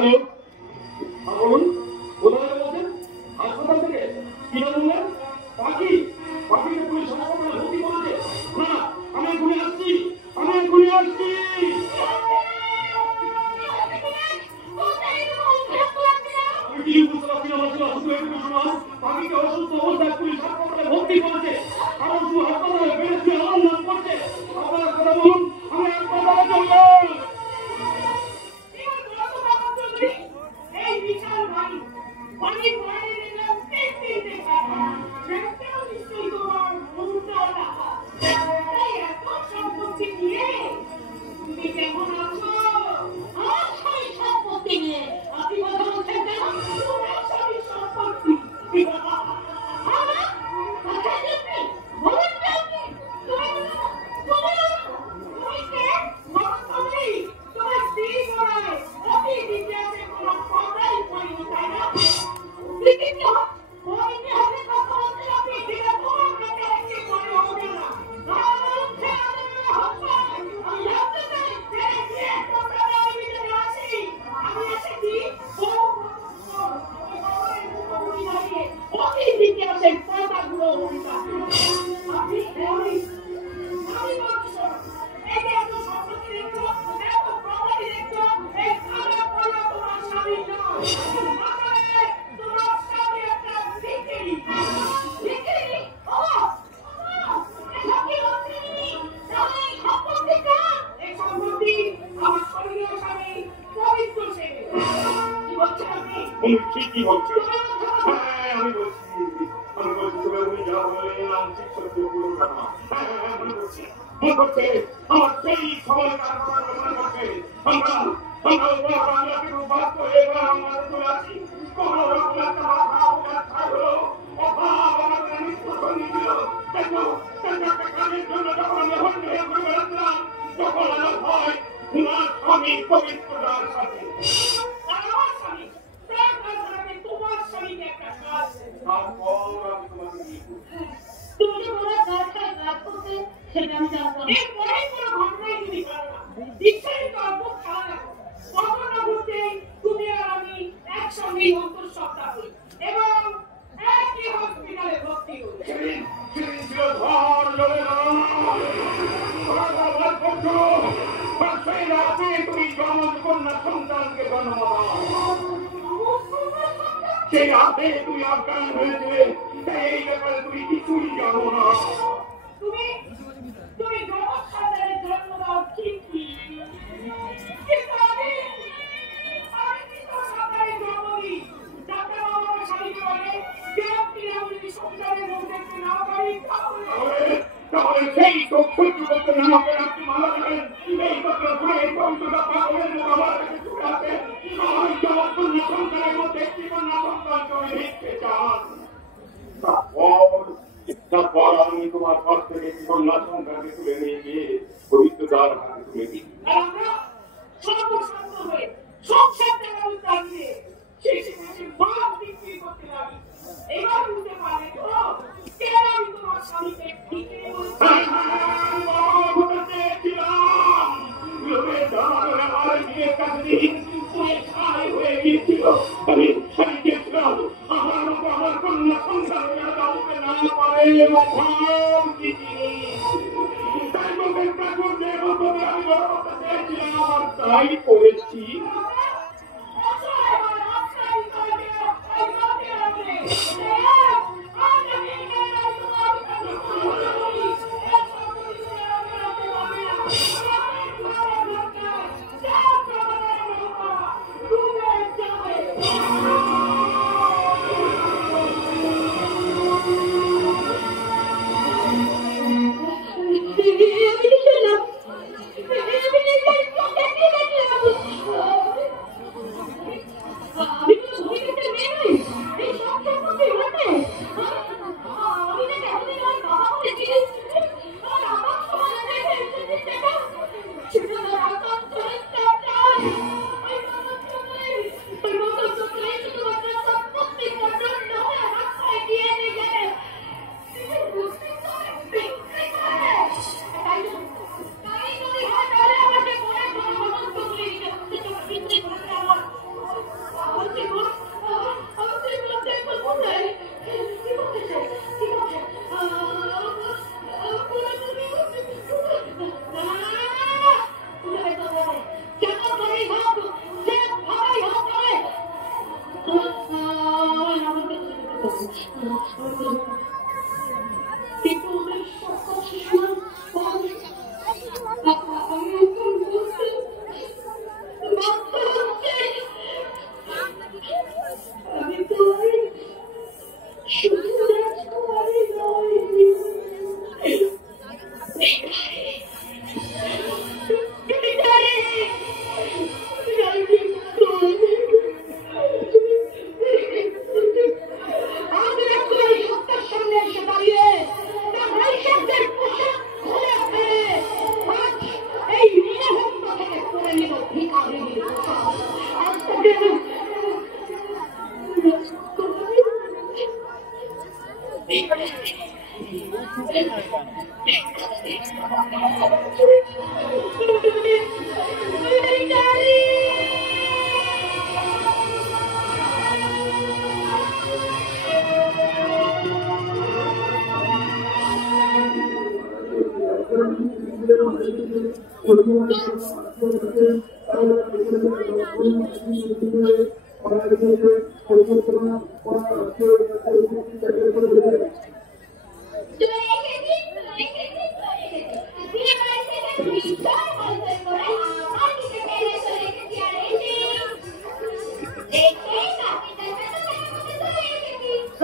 Hello, বলুন, কোথায় বলছেন? হাসপাতাল থেকে? কি নাম বললেন? পাখি? পাখিকে পুলিশ হাসপাতালে ভর্তি করেছে? না, আমি এখনই আসছি, আমি এখনই আসছি। আমি কি বুঝতে পারছি না, শুধু একটু শোনান। পাখিকে অসুস্থ অবস্থায় পুলিশ হাসপাতালে ভর্তি করেছে, কারণ শুধু হাসপাতালে বেড়েছে আমার নাম করছে। আপনারা কথা বলুন, আমি হাসপাতালে চলবো। এই বিশাল বাড়ি বাড়ির বাইরে দেখলাম তিনটে কাটা সেটাও নিশ্চয়ই তোমার বন্ধুরা তাই এত সম্পত্তি নিয়ে তুমি কেমন আছো? আমার স্বামী সম্পত্তি নিয়ে আপনি কথা বলছেন কেন? তোমার স্বামী সম্পত্তি ঠিকই বলছে। আমি বলছি তবে উনি যা বললেন আংশিক সত্য পুরো কথা। আমি বলছি মনে করছে আমার সেই খবর মনে করছে আমরা বাংলাকে রূপাত করে এবার আমাদের চলে আসি। কখনো রকম একটা মাথা ছাই হলো, অভাব আমাদের মৃত্যু সঙ্গী ছিল। কিন্তু একটা কাজের জন্য যখন আমি হন্য হয়ে ঘুরে বেড়াচ্ছিলাম, তখন আমার ভয় উনার স্বামী পবিত্রতার সাথে সেটা আমি জানতাম। এরপরে কোনো ঘটনাই তুমি জানো না। বিস্তারিত অদ্ভুত খেলা দেখো। ঘটনা ঘটতে তুমি আর আমি একসঙ্গেই অন্তঃসত্ত্বা হই এবং একই হসপিটালে ভর্তি হই। তুমি জমজ কন্যা সন্তানকে জন্ম দাও। সেই রাতে তুমি অজ্ঞান হয়েছিলে, এই ব্যাপারে তুমি কিছুই জানো না। তুমি জগৎ সন্তানের জন্ম দাও ঠিকই, কিন্তু আমি তো সন্তানের জন্ম দিই। ডাক্তার বাবা আমার স্বামীকে বলে আমি যদি সংসারের মুখ দেখতে না পারি তাহলে সেই চোখ সহ্য করতে না হবে। আপনি মারা যাবেন এই কথা শুনে এই বংশটা পাগলের মতো আমার কাছে ছুটে আসে। আমার জগৎ কন্যা সন্তানের মধ্যে একটি কন্যা সন্তানকে আমি দেখতে চান। তারপর আমি তোমার ঘর থেকে কন্যা সন্তানকে তুলে নিয়ে গিয়ে পবিত্রতার হাতে তুলে দিই। আমরা সর্বশান্ত হয়ে সংসার চালানোর চালিয়ে শেষে বাদ বিক্রি করতে পারি। এবার বুঝতে পারলে তো কেন আমি তোমার স্বামীকে ঠিকই বলছি। তাই করেছি।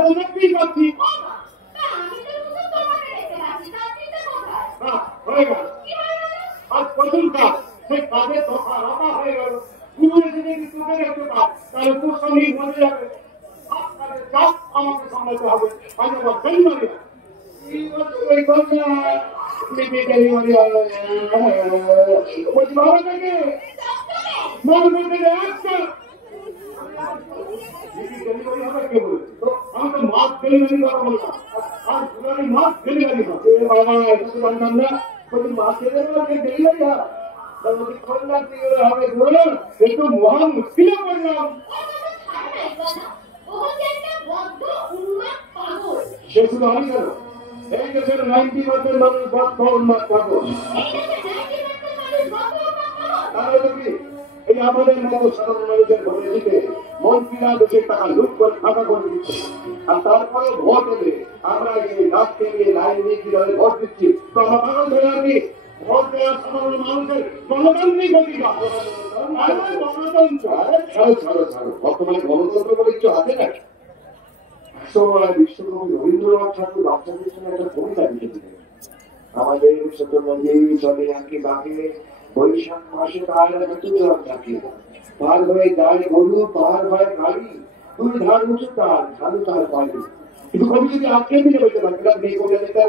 অনেকটাই পাচ্ছি হয়ে গেল আজ প্রথম কাজ সেই কাজের দফা রফা হয়ে গেল পুরো এসে যদি তোকে দেখতে পাও তাহলে তোর সঙ্গেই মনে যাবে সব কাজের চাপ আমাকে সামলাতে হবে আমি আমার ডেলিভারি ওই কথা বলছি ভালো থেকে মন থেকে একটা ডেলিভারি হবে কে বলে আমি তো মাছ ডেলিভারি কথা বললাম আর পুরানি মাছ ডেলিভারি হবে বাবা এটা তো জানতাম না বলছি মাছ ডেলিভারি ডেলিভারি হয় কল্যাণ হবে বলে একটু মহা মুশকিলে পড়লাম সে শুধু আমি কেন এই দেশের 90% মানুষ বদ্ধ উন্মাদ থাকবো তাহলে তো কি এই আমাদের মতো সাধারণ মানুষের ভোটে দিতে মন্ত্রীরা দেশের টাকা লুট করে ফাঁকা করে দিচ্ছে আর তারপরে ভোট এলে আমরা এই রাস্তে গিয়ে লাইন নিয়ে কিভাবে ভোট দিচ্ছি তো আমরা পাগল ধরে আছি ভোট দেওয়ার সাধারণ মানুষের গণতান্ত্রিক অধিকার গণতন্ত্র বর্তমানে গণতন্ত্র বলে কিছু আছে না বিশ্বকবি রবীন্দ্রনাথ ঠাকুর বাচ্চাদের সঙ্গে একটা কবিতা লিখেছিলেন আমাদের ছোট নদী চলে আঁকে বাঁকে বৈশাখ মাসে তার থাকে পার হয়ে যায় গরু পার হয় গাড়ি তুই ধান উঁচু তার ধানু তার পানি কিন্তু কবি যদি আঁকে দিলে বলতে পারছিলাম এই কবিতা